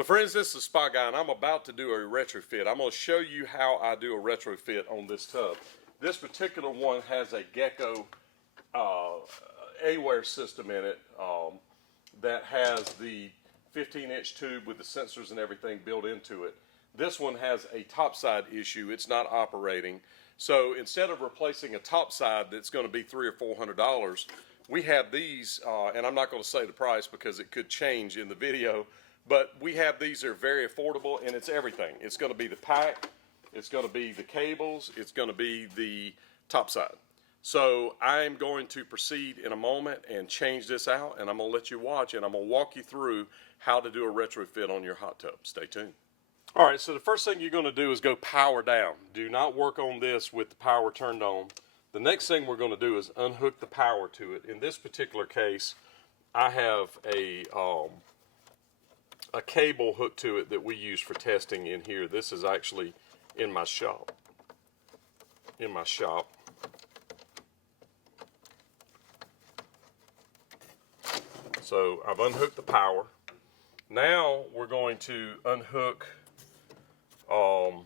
So friends, this is Spot Guy, and I'm about to do a retrofit. I'm going to show you how I do a retrofit on this tub. This particular one has a Gecko A-ware system in it that has the 15-inch tube with the sensors and everything built into it. This one has a topside issue. It's not operating. So instead of replacing a topside that's going to be $300 or $400, we have these, and I'm not going to say the price because it could change in the video, but we have these that are very affordable, and it's everything. It's going to be the pack, it's going to be the cables, it's going to be the topside. So I'm going to proceed in a moment and change this out, and I'm going to let you watch, and I'm going to walk you through how to do a retrofit on your hot tub. Stay tuned. All right, so the first thing you're going to do is go power down. Do not work on this with the power turned on. The next thing we're going to do is unhook the power to it. In this particular case, I have a cable hooked to it that we use for testing in here. This is actually in my shop. So I've unhooked the power. Now we're going to unhook, I'm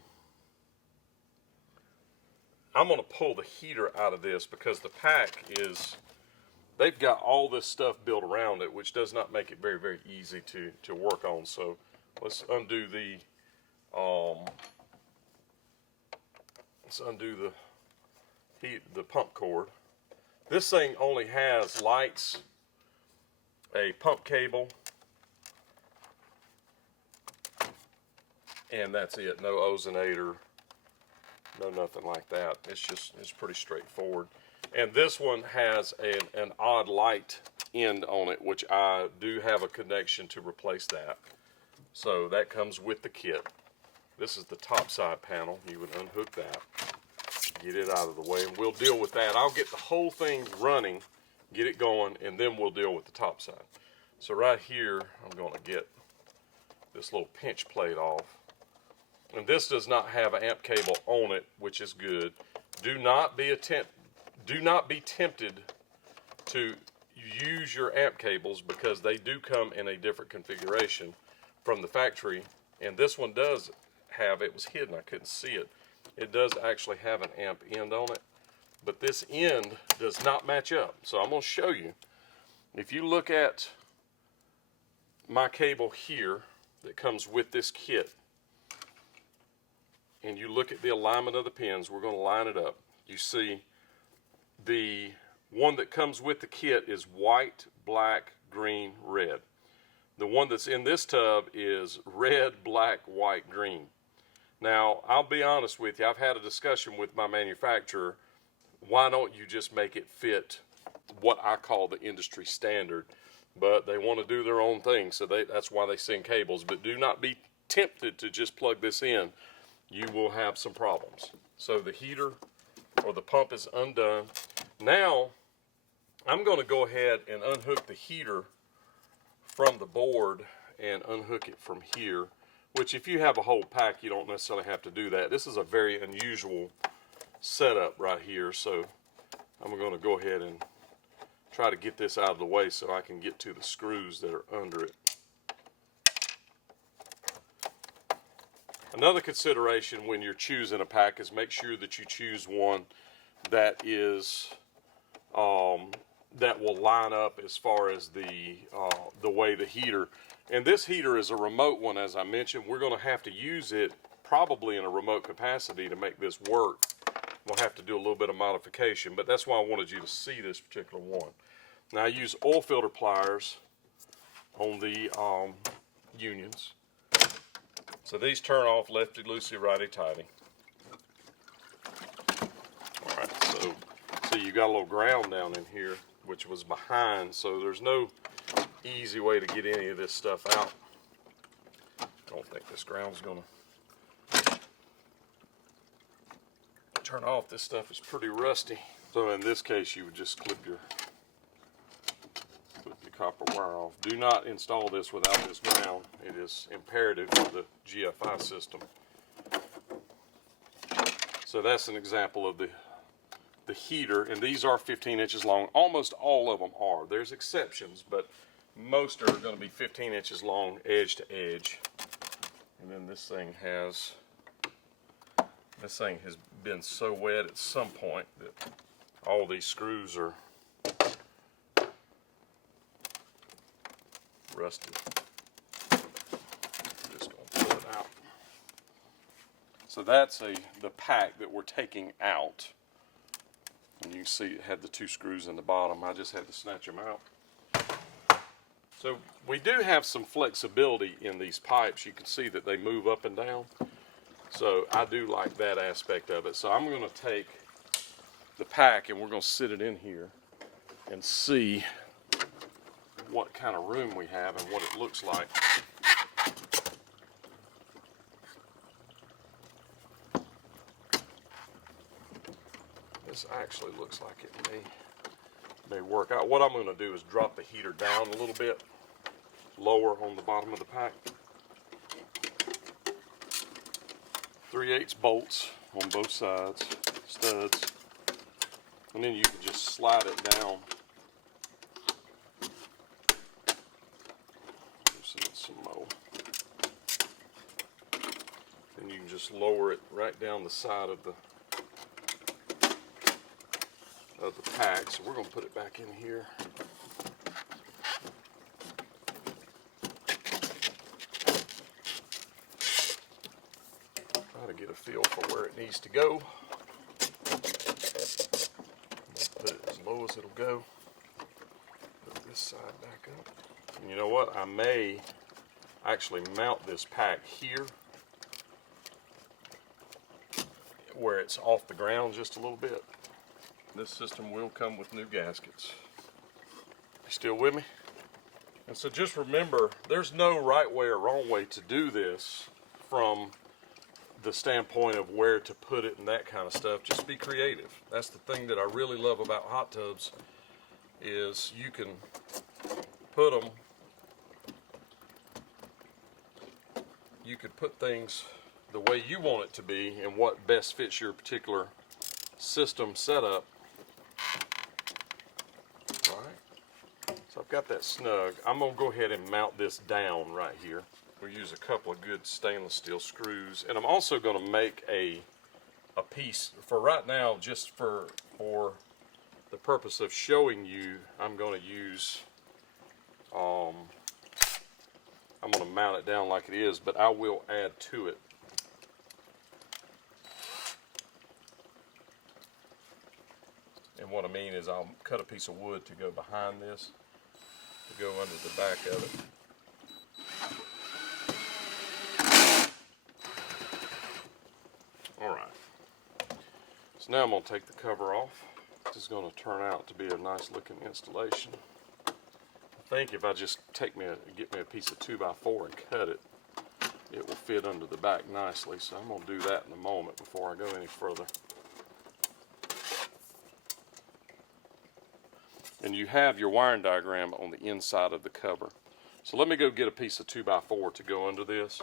going to pull the heater out of this because the pack is, they've got all this stuff built around it, which does not make it very, very easy to work on. So let's undo the pump cord. This thing only has lights, a pump cable, and that's it. No ozonator, no nothing like that. It's pretty straightforward. And this one has an odd light end on it, which I do have a connection to replace that. So that comes with the kit. This is the top side panel. You would unhook that, get it out of the way, and we'll deal with that. I'll get the whole thing running, get it going, and then we'll deal with the top side. So right here, I'm going to get this little pinch plate off. And this does not have an amp cable on it, which is good. Do not be tempted to use your amp cables because they do come in a different configuration from the factory. And this one does have, it was hidden, I couldn't see it. It does actually have an amp end on it, but this end does not match up. So I'm going to show you. If you look at my cable here that comes with this kit, and you look at the alignment of the pins, we're going to line it up. You see the one that comes with the kit is white, black, green, red. The one that's in this tub is red, black, white, green. Now, I'll be honest with you, I've had a discussion with my manufacturer. Why don't you just make it fit what I call the industry standard? But they want to do their own thing, so that's why they send cables. But do not be tempted to just plug this in. You will have some problems. So the heater or the pump is undone. Now I'm going to go ahead and unhook the heater from the board and unhook it from here, which if you have a whole pack you don't necessarily have to do that. This is a very unusual setup right here, so I'm going to go ahead and try to get this out of the way so I can get to the screws that are under it. Another consideration when you're choosing a pack is make sure that you choose one that is that will line up as far as the way the heater. And this heater is a remote one, as I mentioned. We're going to have to use it probably in a remote capacity to make this work. We'll have to do a little bit of modification, but that's why I wanted you to see this particular one. Now I use oil filter pliers on the unions. So these turn off lefty loosey, righty tighty. All right, so you got a little ground down in here, which was behind, so there's no easy way to get any of this stuff out. I don't think this ground's gonna turn off. This stuff is pretty rusty. So in this case, you would just clip your copper wire off. Do not install this without this ground. It is imperative for the GFI system. So that's an example of the heater, and these are 15 inches long. Almost all of them are. There's exceptions, but most are going to be 15 inches long, edge to edge. And then this thing has been so wet at some point that all these screws are rusted. Just going to pull it out. So that's the pack that we're taking out. And you can see it had the 2 screws in the bottom. I just had to snatch them out. So we do have some flexibility in these pipes. You can see that they move up and down. So I do like that aspect of it. So I'm going to take the pack and we're going to sit it in here and see what kind of room we have and what it looks like. This actually looks like it may work out. What I'm going to do is drop the heater down a little bit lower on the bottom of the pack. 3/8 bolts on both sides, studs, and then you can just slide it down. Loosen it some more. And you can just lower it right down the side of the pack. So we're going to put it back in here. Try to get a feel for where it needs to go. Put it as low as it'll go. Put this side back up. And you know what? I may actually mount this pack here where it's off the ground just a little bit. This system will come with new gaskets. You still with me? And so just remember, there's no right way or wrong way to do this from the standpoint of where to put it and that kind of stuff. Just be creative. That's the thing that I really love about hot tubs, is you can put them, you could put things the way you want it to be and what best fits your particular system setup. So I've got that snug. I'm going to go ahead and mount this down right here. We'll use a couple of good stainless steel screws. And I'm also going to make a piece, for right now, just for the purpose of showing you, I'm going to use, I'm going to mount it down like it is, but I will add to it. And what I mean is I'll cut a piece of wood to go behind this, to go under the back of it. Alright, so now I'm going to take the cover off. This is going to turn out to be a nice looking installation. I think if I just get me a piece of 2x4 and cut it, it will fit under the back nicely. So I'm going to do that in a moment before I go any further. And you have your wiring diagram on the inside of the cover. So let me go get a piece of 2x4 to go under this,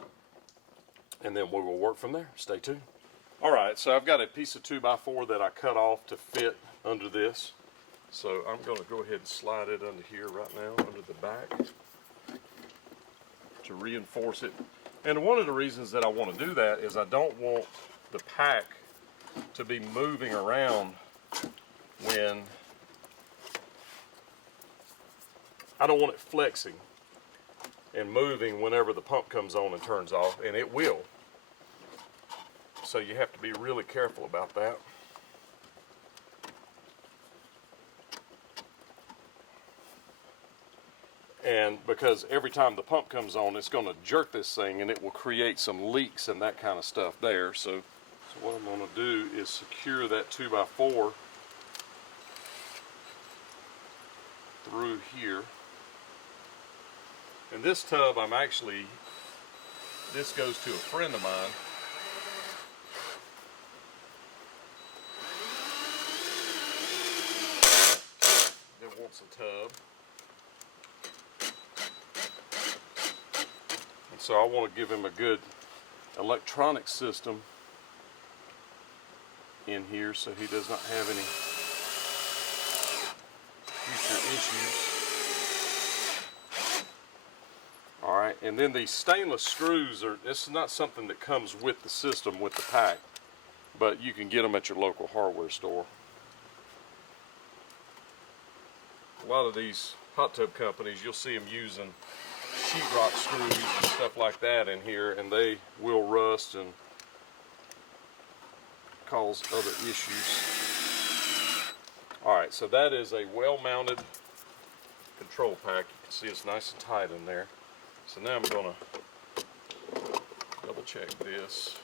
and then we will work from there. Stay tuned. Alright, so I've got a piece of 2x4 that I cut off to fit under this. So I'm going to go ahead and slide it under here right now, under the back, to reinforce it. And one of the reasons that I want to do that is I don't want the pack to be moving around when I don't want it flexing and moving whenever the pump comes on and turns off, and it will. So you have to be really careful about that. And because every time the pump comes on, it's going to jerk this thing and it will create some leaks and that kind of stuff there. So what I'm going to do is secure that 2x4 through here. And this tub, this goes to a friend of mine. That wants a tub. And so I want to give him a good electronic system in here so he does not have any future issues. All right, and then these stainless screws this is not something that comes with the system, with the pack, but you can get them at your local hardware store. A lot of these hot tub companies, you'll see them using sheetrock screws and stuff like that in here, and they will rust and cause other issues. All right, so that is a well-mounted control pack. You can see it's nice and tight in there. So now I'm going to double check this.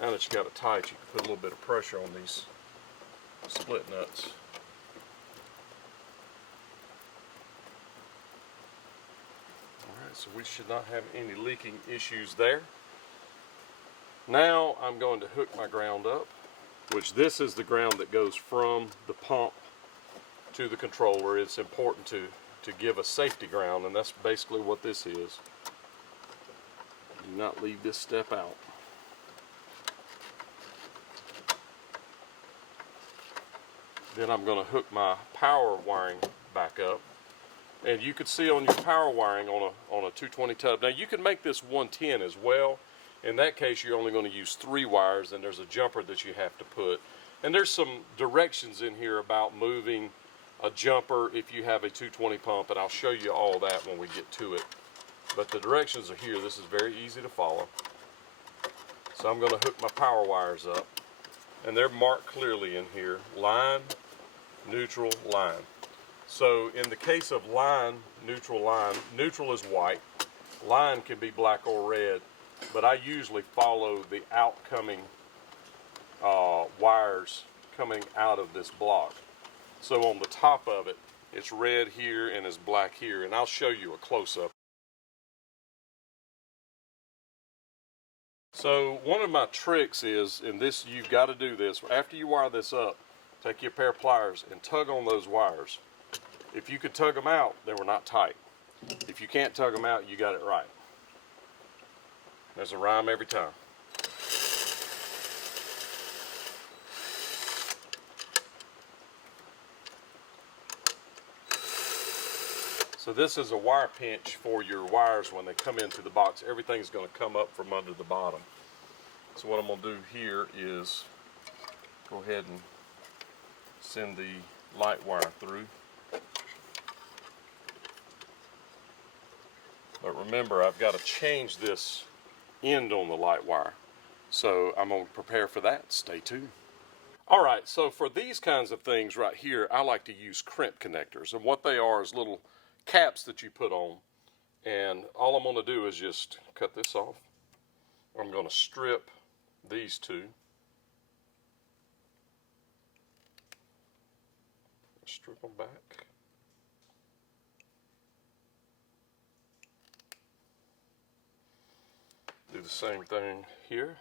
Now that you got it tight, you can put a little bit of pressure on these split nuts. Alright, so we should not have any leaking issues there. Now I'm going to hook my ground up, which this is the ground that goes from the pump to the controller. It's important to give a safety ground, and that's basically what this is. Do not leave this step out. Then I'm going to hook my power wiring back up. And you can see on your power wiring on a 220 tub. Now you can make this 110 as well. In that case, you're only going to use 3 wires, and there's a jumper that you have to put. And there's some directions in here about moving a jumper if you have a 220 pump, and I'll show you all that when we get to it. But the directions are here. This is very easy to follow. So I'm going to hook my power wires up, and they're marked clearly in here. Line, neutral, line. So in the case of line, neutral is white. Line can be black or red, but I usually follow the outcoming wires coming out of this block. So on the top of it, it's red here and it's black here, and I'll show you a close-up. So one of my tricks is, and this, you've got to do this, after you wire this up, take your pair of pliers and tug on those wires. If you could tug them out, they were not tight. If you can't tug them out, you got it right. There's a rhyme every time. So this is a wire pinch for your wires when they come into the box. Everything's going to come up from under the bottom. So what I'm going to do here is go ahead and send the light wire through. But remember, I've got to change this end on the light wire. So I'm going to prepare for that. Stay tuned. Alright, so for these kinds of things right here, I like to use crimp connectors. And what they are is little caps that you put on. And all I'm going to do is just cut this off. I'm going to strip these two. Strip them back. Do the same thing here.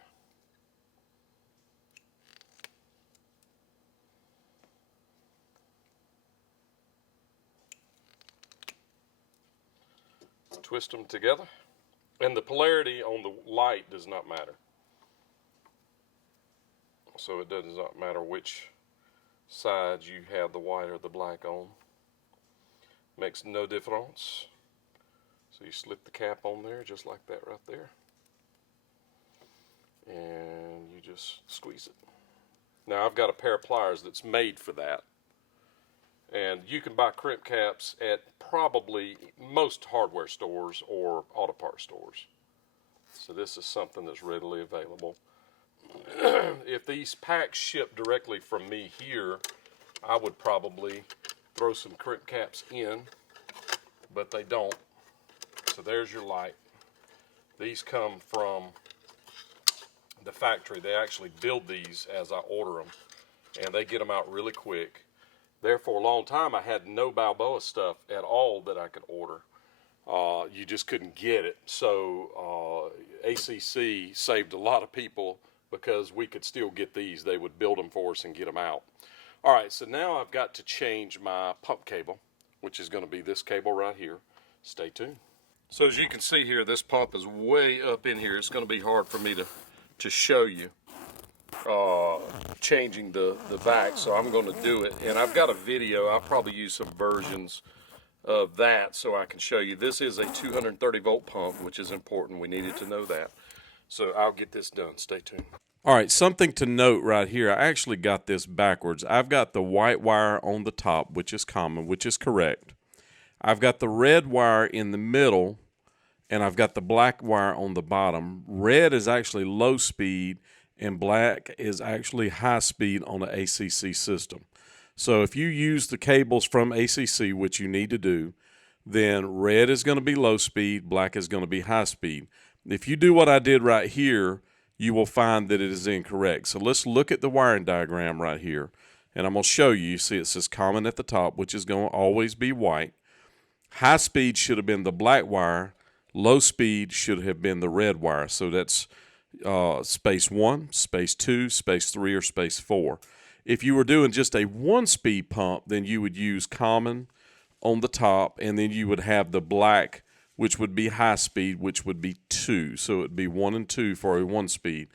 Twist them together. And the polarity on the light does not matter. So it does not matter which side you have the white or the black on. Makes no difference. So you slip the cap on there just like that right there. And you just squeeze it. Now I've got a pair of pliers that's made for that. And you can buy crimp caps at probably most hardware stores or auto parts stores. So this is something that's readily available. If these packs ship directly from me here, I would probably throw some crimp caps in, but they don't. So there's your light. These come from the factory. They actually build these as I order them, and they get them out really quick. There for a long time I had no Balboa stuff at all that I could order. You just couldn't get it. So ACC saved a lot of people because we could still get these. They would build them for us and get them out. Alright, so now I've got to change my pump cable, which is going to be this cable right here. Stay tuned. So as you can see here, this pump is way up in here. It's going to be hard for me to show you. changing the vac, so I'm going to do it. And I've got a video. I'll probably use some versions of that so I can show you. This is a 230 volt pump, which is important. We needed to know that. So I'll get this done. Stay tuned. All right, something to note right here. I actually got this backwards. I've got the white wire on the top, which is common, which is correct. I've got the red wire in the middle, and I've got the black wire on the bottom. Red is actually low speed, and black is actually high speed on an ACC system. So if you use the cables from ACC, which you need to do, then red is going to be low speed, black is going to be high speed. If you do what I did right here, you will find that it is incorrect. So let's look at the wiring diagram right here, and I'm going to show you. You see it says common at the top, which is going to always be white. High speed should have been the black wire. Low speed should have been the red wire. So that's space 1, space 2, space 3, or space 4. If you were doing just a 1-speed pump, then you would use common on the top, and then you would have the black, which would be high speed, which would be 2. So it would be 1 and 2 for a 1-speed.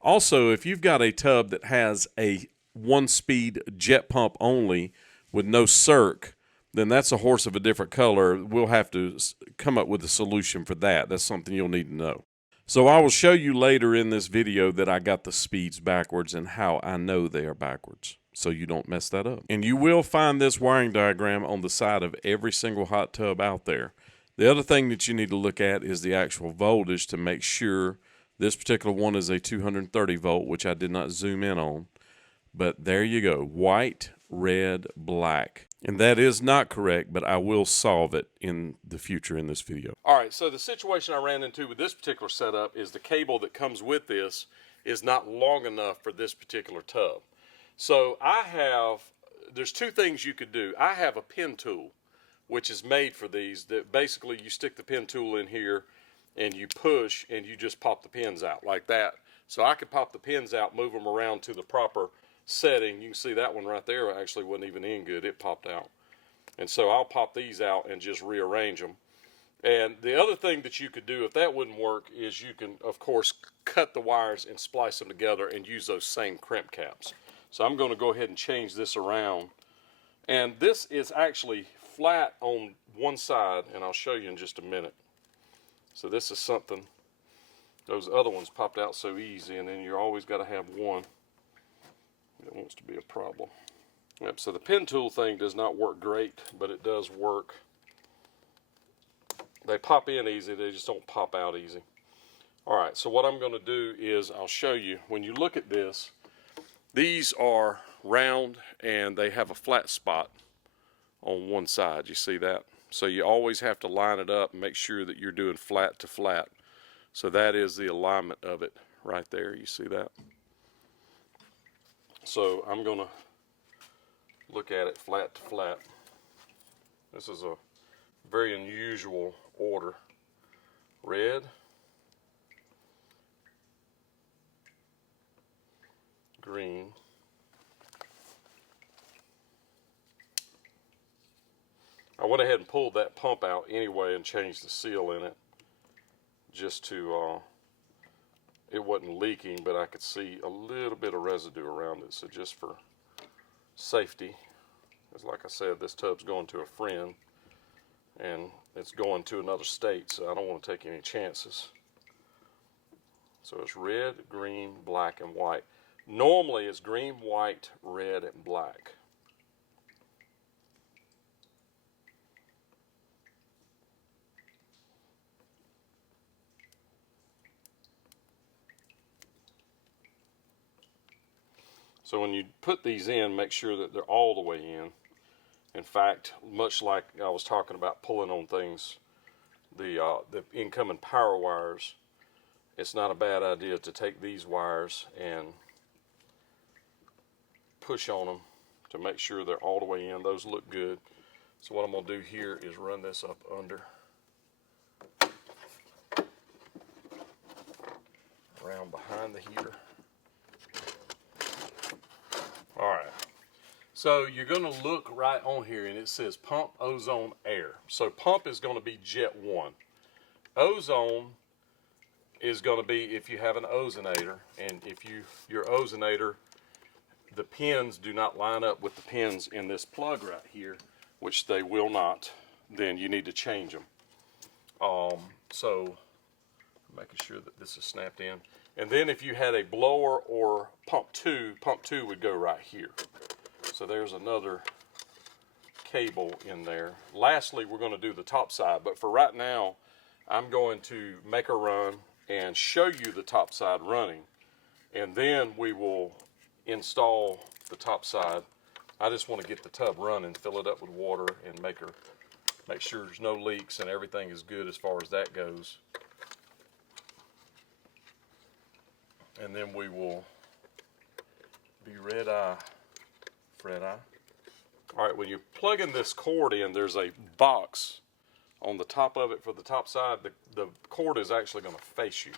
Also, if you've got a tub that has a 1-speed jet pump only with no circ, then that's a horse of a different color. We'll have to come up with a solution for that. That's something you'll need to know. So I will show you later in this video that I got the speeds backwards and how I know they are backwards, so you don't mess that up. And you will find this wiring diagram on the side of every single hot tub out there. The other thing that you need to look at is the actual voltage to make sure. This particular one is a 230 volt, which I did not zoom in on. But there you go, white, red, black. And that is not correct, but I will solve it in the future in this video. All right, so the situation I ran into with this particular setup is the cable that comes with this is not long enough for this particular tub. So there's two things you could do. I have a pin tool, which is made for these, that basically you stick the pin tool in here and you push and you just pop the pins out like that. So I could pop the pins out, move them around to the proper setting. You can see that one right there actually wasn't even in good. It popped out. And so I'll pop these out and just rearrange them. And the other thing that you could do if that wouldn't work is you can, of course, cut the wires and splice them together and use those same crimp caps. So I'm going to go ahead and change this around. And this is actually flat on one side, and I'll show you in just a minute. So this is something, those other ones popped out so easy, and then you always got to have one that wants to be a problem. Yep, so the pin tool thing does not work great, but it does work. They pop in easy, they just don't pop out easy. All right, so what I'm going to do is I'll show you, when you look at this, these are round and they have a flat spot on one side. You see that? So you always have to line it up and make sure that you're doing flat to flat. So that is the alignment of it right there. You see that? So I'm going to look at it flat to flat. This is a very unusual order. Red, green, I went ahead and pulled that pump out anyway and changed the seal in it just to, it wasn't leaking, but I could see a little bit of residue around it. So just for safety, because like I said, this tub's going to a friend and it's going to another state, so I don't want to take any chances. So it's red, green, black, and white. Normally it's green, white, red, and black. So when you put these in, make sure that they're all the way in. In fact, much like I was talking about pulling on things, the incoming power wires, it's not a bad idea to take these wires and push on them to make sure they're all the way in. Those look good. So what I'm going to do here is run this up under, around behind the heater. All right. So you're going to look right on here and it says pump ozone air. So pump is going to be jet 1. Ozone is going to be if you have an ozonator, and if your ozonator, the pins do not line up with the pins in this plug right here, which they will not, then you need to change them. So making sure that this is snapped in. And then if you had a blower or pump 2 would go right here. So there's another cable in there. Lastly, we're going to do the top side, but for right now, I'm going to make a run and show you the top side running, and then we will install the top side. I just want to get the tub running, fill it up with water, and make sure there's no leaks and everything is good as far as that goes. And then we will be red-eye, Fred-eye. All right, when you're plugging this cord in, there's a box on the top of it for the top side. The cord is actually going to face you.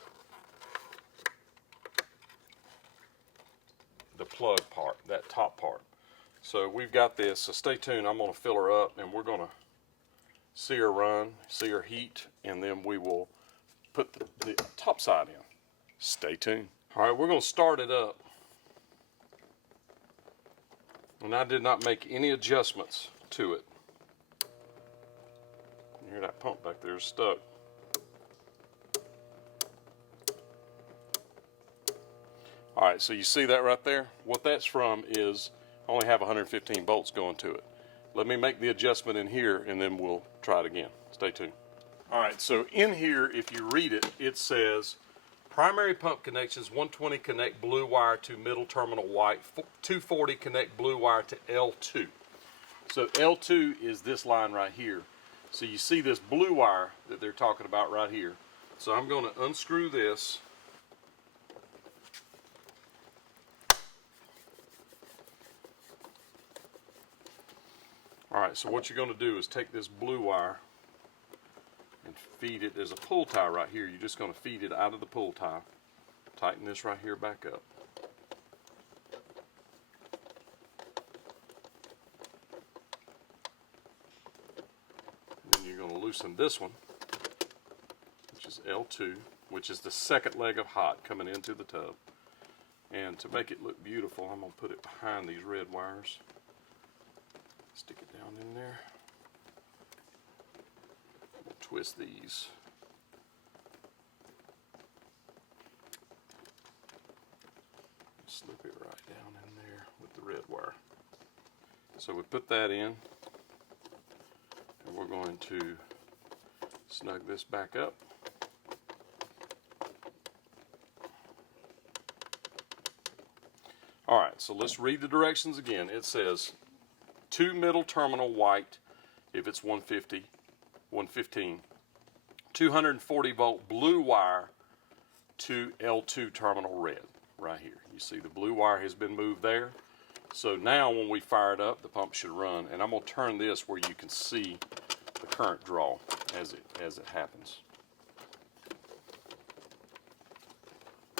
The plug part, that top part. So we've got this, so stay tuned. I'm going to fill her up, and we're going to see her run, see her heat, and then we will put the top side in. Stay tuned. All right, we're going to start it up. And I did not make any adjustments to it. You hear that pump back there is stuck. All right, so you see that right there? What that's from is I only have 115 volts going to it. Let me make the adjustment in here, and then we'll try it again. Stay tuned. All right, so in here, if you read it, it says primary pump connections, 120 connect blue wire to middle terminal white, 240 connect blue wire to L2. So L2 is this line right here. So you see this blue wire that they're talking about right here. So I'm going to unscrew this. All right, so what you're going to do is take this blue wire and feed it. There's a pull tie right here. You're just going to feed it out of the pull tie. Tighten this right here back up. And then you're going to loosen this one, which is L2, which is the second leg of hot coming into the tub. And to make it look beautiful, I'm going to put it behind these red wires. Stick it down in there. We'll twist these. Slip it right down in there with the red wire. So we put that in, and we're going to snug this back up. All right, so let's read the directions again. It says 2 middle terminal white if it's 150, 115, 240 volt blue wire to L2 terminal red right here. You see the blue wire has been moved there. So now when we fire it up, the pump should run, and I'm going to turn this where you can see the current draw as it happens.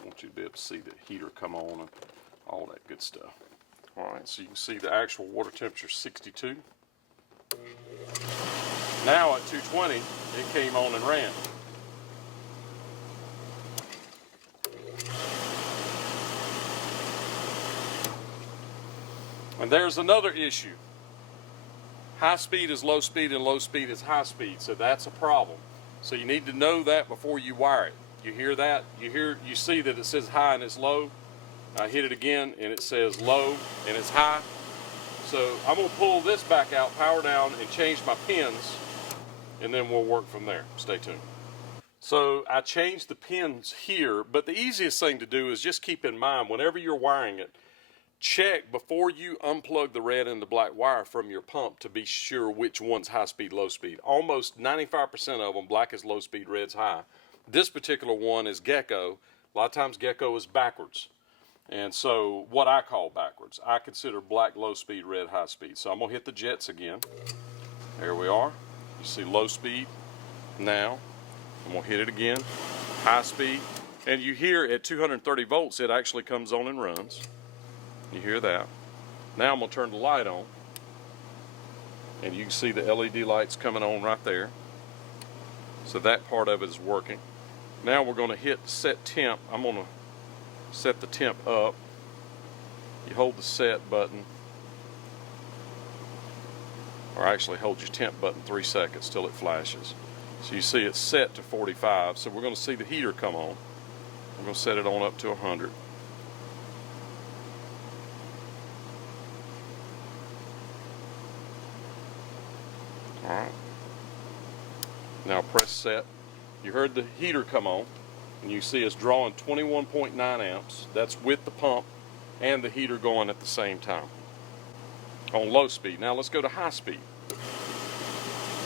I want you to be able to see the heater come on and all that good stuff. All right, so you can see the actual water temperature is 62. Now at 220, it came on and ran. And there's another issue. High speed is low speed and low speed is high speed, so that's a problem. So you need to know that before you wire it. You hear that? You see that it says high and it's low. I hit it again and it says low and it's high. So I'm going to pull this back out, power down, and change my pins, and then we'll work from there. Stay tuned. So I changed the pins here, but the easiest thing to do is just keep in mind whenever you're wiring it, check before you unplug the red and the black wire from your pump to be sure which one's high speed, low speed. Almost 95% of them, black is low speed, red's high. This particular one is Gecko. A lot of times Gecko is backwards. And so what I call backwards, I consider black low speed, red high speed. So I'm going to hit the jets again. There we are. You see low speed now. I'm going to hit it again. High speed. And you hear at 230 volts it actually comes on and runs. You hear that. Now I'm going to turn the light on. And you can see the LED lights coming on right there. So that part of it is working. Now we're going to hit set temp. I'm going to set the temp up. You hold the set button, or actually hold your temp button 3 seconds till it flashes. So you see it's set to 45. So we're going to see the heater come on. I'm going to set it on up to 100. Alright. Now press set. You heard the heater come on, and you see it's drawing 21.9 amps. That's with the pump and the heater going at the same time on low speed. Now let's go to high speed.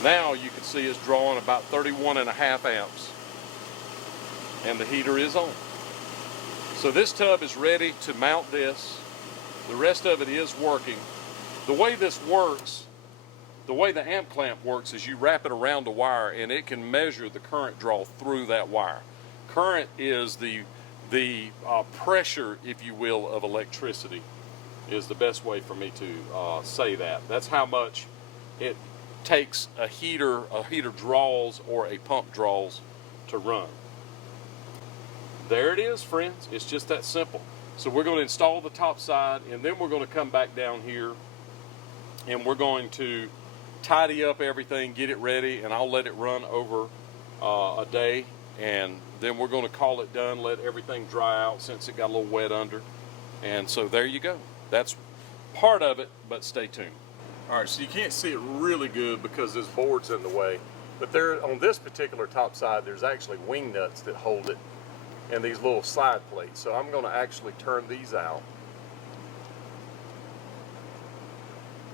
Now you can see it's drawing about 31.5 amps, and the heater is on. So this tub is ready to mount this. The rest of it is working. The way this works, the way the amp clamp works, is you wrap it around a wire and it can measure the current draw through that wire. Current is the pressure, if you will, of electricity, is the best way for me to say that. That's how much it takes a heater draws or a pump draws to run. There it is, friends. It's just that simple. So we're going to install the top side, and then we're going to come back down here and we're going to tidy up everything, get it ready, and I'll let it run over a day, and then we're going to call it done, let everything dry out since it got a little wet under. And so there you go. That's part of it, but stay tuned. All right, so you can't see it really good because this board's in the way, but there on this particular top side, there's actually wing nuts that hold it and these little side plates. So I'm going to actually turn these out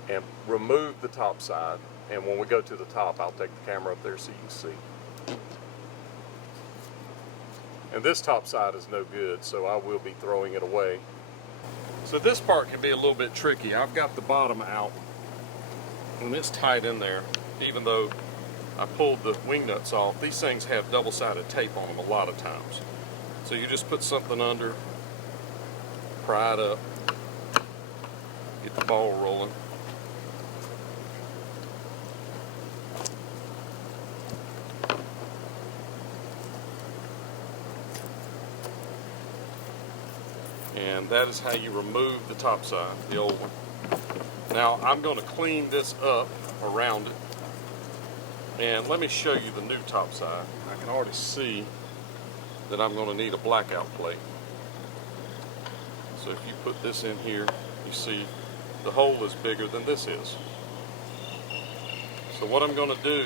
and remove the top side, and when we go to the top, I'll take the camera up there so you can see. And this top side is no good, so I will be throwing it away. So this part can be a little bit tricky. I've got the bottom out and it's tight in there, even though I pulled the wing nuts off. These things have double-sided tape on them a lot of times. So you just put something under, pry it up, get the ball rolling. And that is how you remove the top side, the old one. Now I'm going to clean this up around it. And let me show you the new top side. I can already see that I'm going to need a blackout plate. So if you put this in here, you see the hole is bigger than this is. So what I'm going to do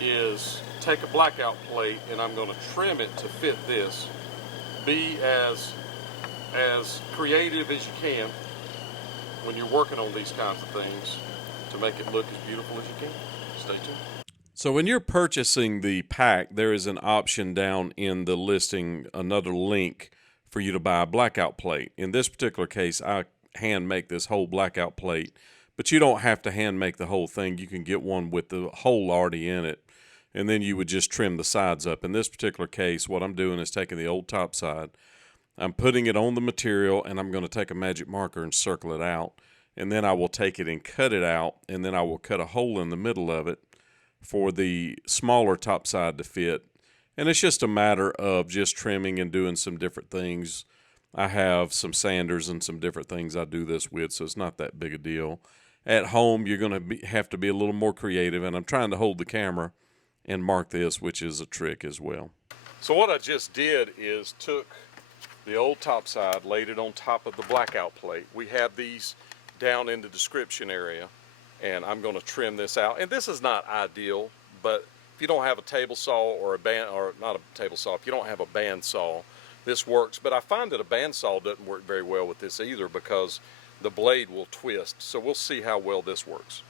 is take a blackout plate and I'm going to trim it to fit this. Be as creative as you can when you're working on these kinds of things to make it look as beautiful as you can. Stay tuned. So when you're purchasing the pack, there is an option down in the listing, another link for you to buy a blackout plate. In this particular case, I hand make this whole blackout plate, but you don't have to hand make the whole thing. You can get one with the hole already in it, and then you would just trim the sides up. In this particular case, what I'm doing is taking the old top side, I'm putting it on the material, and I'm going to take a magic marker and circle it out, and then I will take it and cut it out, and then I will cut a hole in the middle of it for the smaller top side to fit. And it's just a matter of just trimming and doing some different things. I have some sanders and some different things I do this with, so it's not that big a deal. At home, you're going to have to be a little more creative, and I'm trying to hold the camera and mark this, which is a trick as well. So what I just did is took the old top side, laid it on top of the blackout plate. We have these down in the description area, and I'm going to trim this out. And this is not ideal, but if you don't have a table saw or not a table saw, if you don't have a band saw, this works. But I find that a band saw doesn't work very well with this either because the blade will twist. So we'll see how well this works.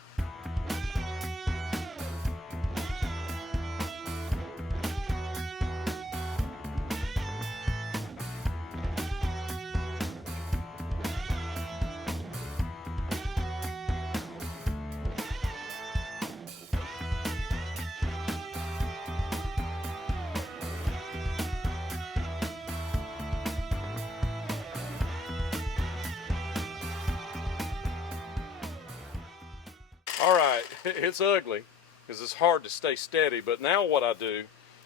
All right, it's ugly because it's hard to stay steady, but now what I do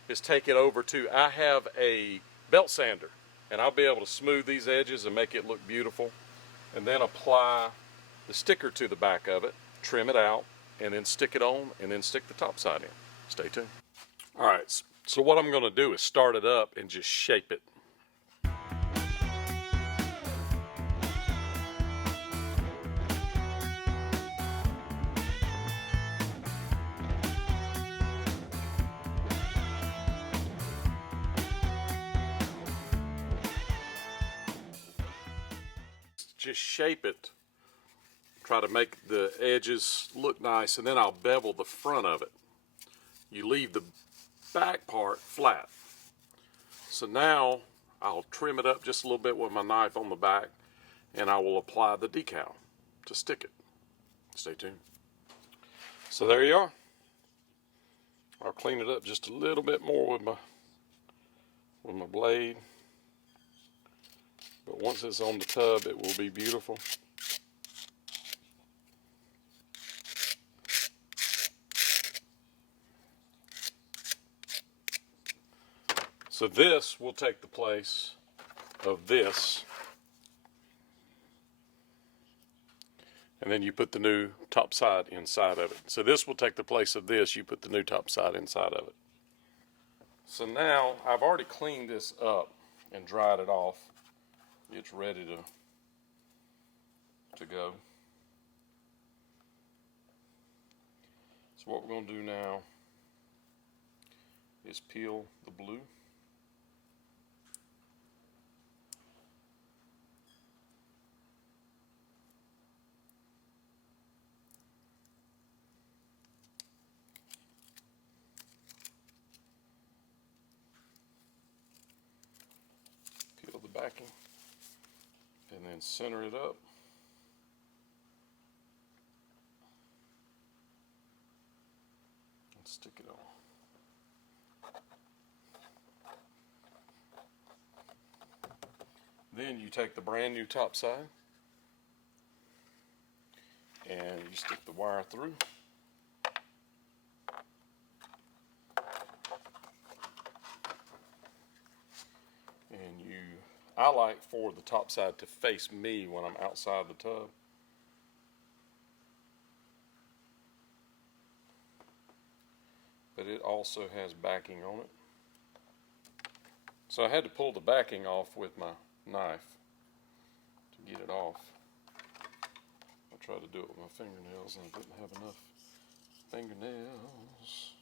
is take it over to, I have a belt sander, and I'll be able to smooth these edges and make it look beautiful, and then apply the sticker to the back of it, trim it out, and then stick it on, and then stick the top side in. Stay tuned. All right, so what I'm going to do is start it up and just shape it. Just shape it, try to make the edges look nice, and then I'll bevel the front of it. You leave the back part flat. So now I'll trim it up just a little bit with my knife on the back, and I will apply the decal to stick it. Stay tuned. So there you are. I'll clean it up just a little bit more with my blade. But once it's on the tub, it will be beautiful. So this will take the place of this. And then you put the new top side inside of it. So this will take the place of this. You put the new top side inside of it. So now I've already cleaned this up and dried it off. It's ready to go. So what we're going to do now is peel the blue. Peel the backing. And then center it up. And stick it on. Then you take the brand new top side and you stick the wire through. I like for the top side to face me when I'm outside the tub. But it also has backing on it. So I had to pull the backing off with my knife to get it off. I tried to do it with my fingernails and I didn't have enough fingernails.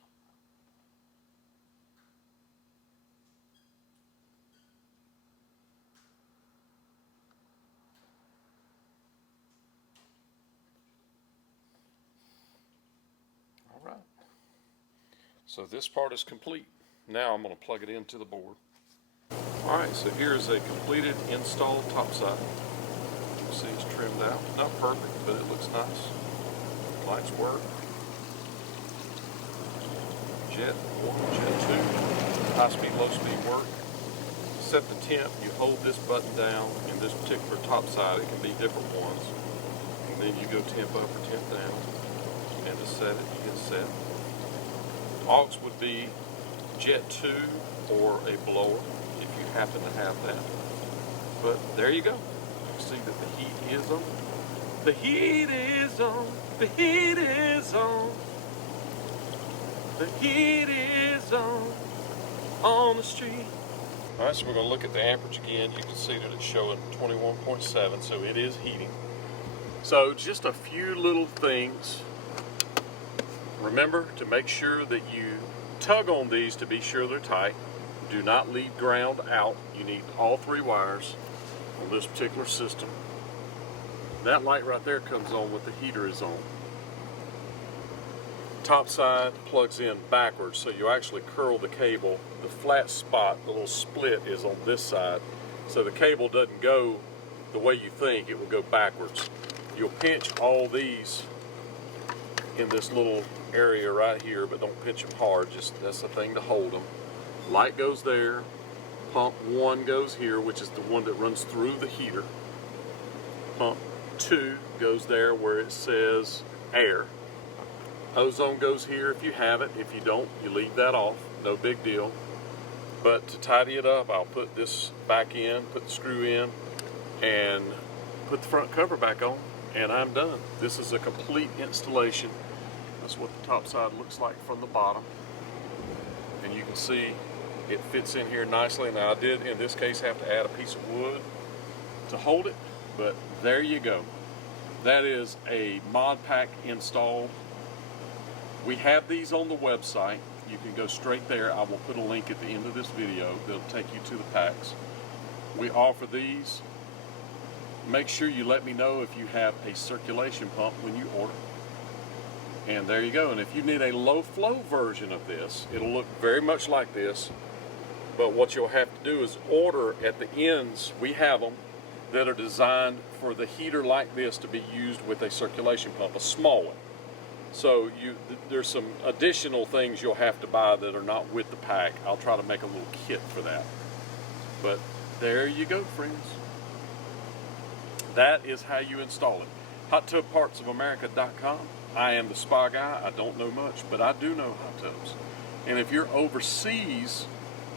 Alright, so this part is complete. Now I'm going to plug it into the board. Alright, so here's a completed installed topside. You can see it's trimmed out. Not perfect, but it looks nice. Lights work. Jet 1, Jet 2, high speed, low speed work. Set the temp, you hold this button down in this particular topside. It can be different ones. And then you go temp up or temp down. And to set it, you hit set. Aux would be Jet 2 or a blower if you happen to have that. But there you go. You can see that the heat is on. The heat is on. The heat is on. The heat is on the street. Alright, so we're going to look at the amperage again. You can see that it's showing 21.7, so it is heating. So just a few little things. Remember to make sure that you tug on these to be sure they're tight. Do not leave ground out. You need all three wires on this particular system. That light right there comes on when the heater is on. Top side plugs in backwards, so you actually curl the cable. The flat spot, the little split, is on this side, so the cable doesn't go the way you think. It will go backwards. You'll pinch all these in this little area right here, but don't pinch them hard. Just that's the thing to hold them. Light goes there. Pump 1 goes here, which is the one that runs through the heater. Pump 2 goes there where it says air. Ozone goes here if you have it. If you don't, you leave that off. No big deal. But to tidy it up, I'll put this back in, put the screw in, and put the front cover back on, and I'm done. This is a complete installation. That's what the top side looks like from the bottom. And you can see it fits in here nicely. Now I did, in this case, have to add a piece of wood to hold it, but there you go. That is a mod pack installed. We have these on the website. You can go straight there. I will put a link at the end of this video that'll take you to the packs. We offer these. Make sure you let me know if you have a circulation pump when you order. And there you go. And if you need a low flow version of this, it'll look very much like this. But what you'll have to do is order at the ends. We have them that are designed for the heater like this to be used with a circulation pump, a small one. So there's some additional things you'll have to buy that are not with the pack. I'll try to make a little kit for that. But there you go, friends. That is how you install it. HotTubPartsOfAmerica.com. I am the spa guy. I don't know much, but I do know hot tubs. And if you're overseas,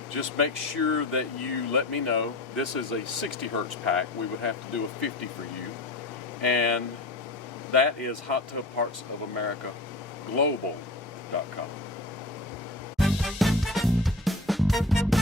just make sure that you let me know. This is a 60 hertz pack. We would have to do a 50 for you. And that is HotTubPartsOfAmericaGlobal.com.